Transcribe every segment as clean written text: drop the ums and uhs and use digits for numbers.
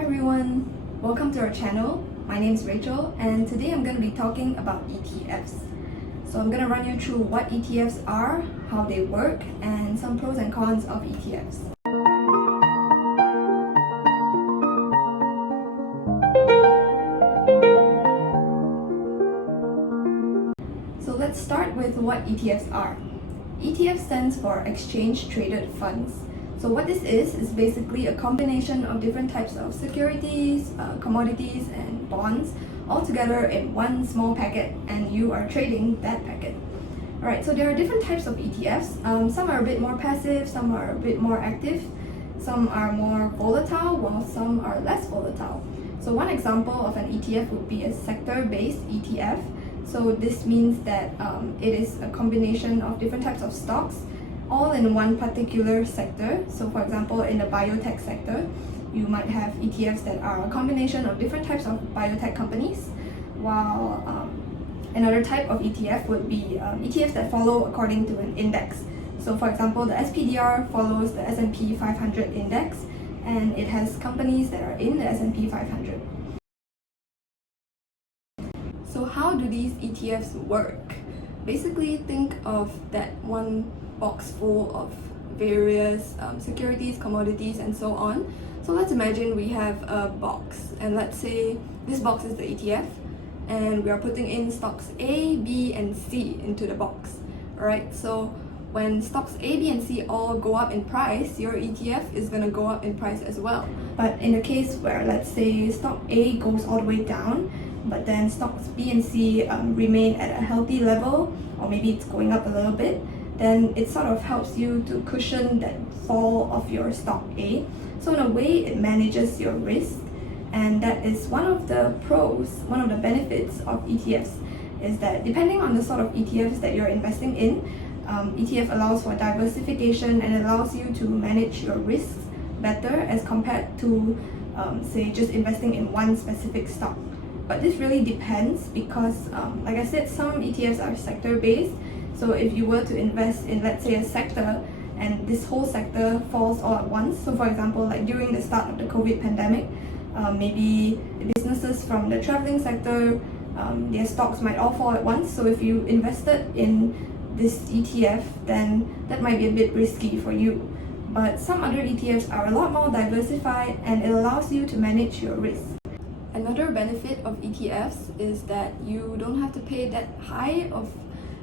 Hi everyone, welcome to our channel. My name is Rachel and today I'm going to be talking about ETFs. So I'm going to run you through what ETFs are, how they work, and some pros and cons of ETFs. So let's start with what ETFs are. ETF stands for Exchange Traded Funds. So what this is basically a combination of different types of securities, commodities, and bonds all together in one small packet, and you are trading that packet. Alright, so there are different types of ETFs. Some are a bit more passive, some are a bit more active, some are more volatile, while some are less volatile. So one example of an ETF would be a sector-based ETF. So this means that it is a combination of different types of stocks all in one particular sector. So for example, in the biotech sector, you might have ETFs that are a combination of different types of biotech companies, while another type of ETF would be ETFs that follow according to an index. So for example, the SPDR follows the S&P 500 index, and it has companies that are in the S&P 500. So how do these ETFs work? Basically, think of that one box full of various securities, commodities, and so on. So let's imagine we have a box, and let's say this box is the ETF, and we are putting in stocks A, B, and C into the box. Alright, so when stocks A, B, and C all go up in price, your ETF is going to go up in price as well. But in the case where, let's say, stock A goes all the way down, but then stocks B and C remain at a healthy level, or maybe it's going up a little bit, then it sort of helps you to cushion that fall of your stock A. So in a way, it manages your risk, and that is one of the pros, one of the benefits of ETFs, is that depending on the sort of ETFs that you're investing in, ETF allows for diversification and allows you to manage your risks better as compared to, say, just investing in one specific stock. But this really depends because, like I said, some ETFs are sector-based. So if you were to invest in, let's say, a sector, and this whole sector falls all at once, so for example, like during the start of the COVID pandemic, maybe businesses from the traveling sector, their stocks might all fall at once. So if you invested in this ETF, then that might be a bit risky for you. But some other ETFs are a lot more diversified, and it allows you to manage your risk. Another benefit of ETFs is that you don't have to pay that high of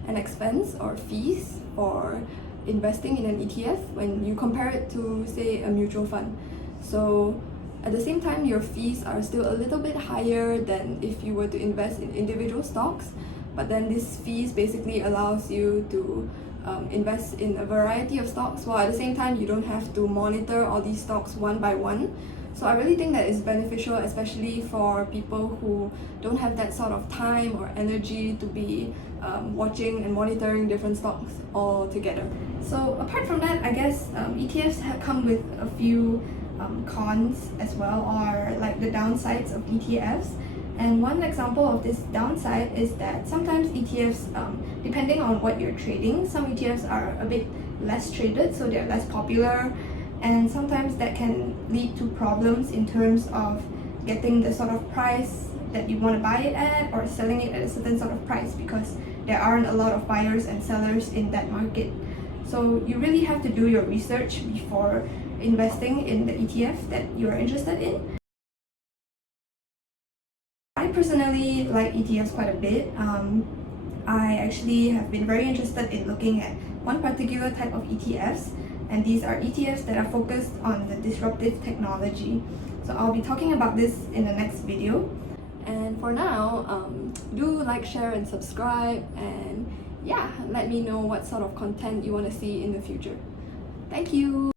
an expense or fees for investing in an ETF when you compare it to, say, a mutual fund. So at the same time, your fees are still a little bit higher than if you were to invest in individual stocks, but then this fees basically allows you to invest in a variety of stocks, while at the same time you don't have to monitor all these stocks one by one. So I really think that is beneficial, especially for people who don't have that sort of time or energy to be watching and monitoring different stocks all together. So apart from that, I guess ETFs have come with a few cons as well, or like the downsides of ETFs. And one example of this downside is that sometimes ETFs, depending on what you're trading, some ETFs are a bit less traded, so they're less popular, and sometimes that can lead to problems in terms of getting the sort of price that you want to buy it at, or selling it at a certain sort of price, because there aren't a lot of buyers and sellers in that market. So you really have to do your research before investing in the ETF that you are interested in. I personally like ETFs quite a bit. I actually have been very interested in looking at one particular type of ETFs, and these are ETFs that are focused on the disruptive technology. So I'll be talking about this in the next video. And for now, do like, share, and subscribe, and yeah, let me know what sort of content you want to see in the future. Thank you!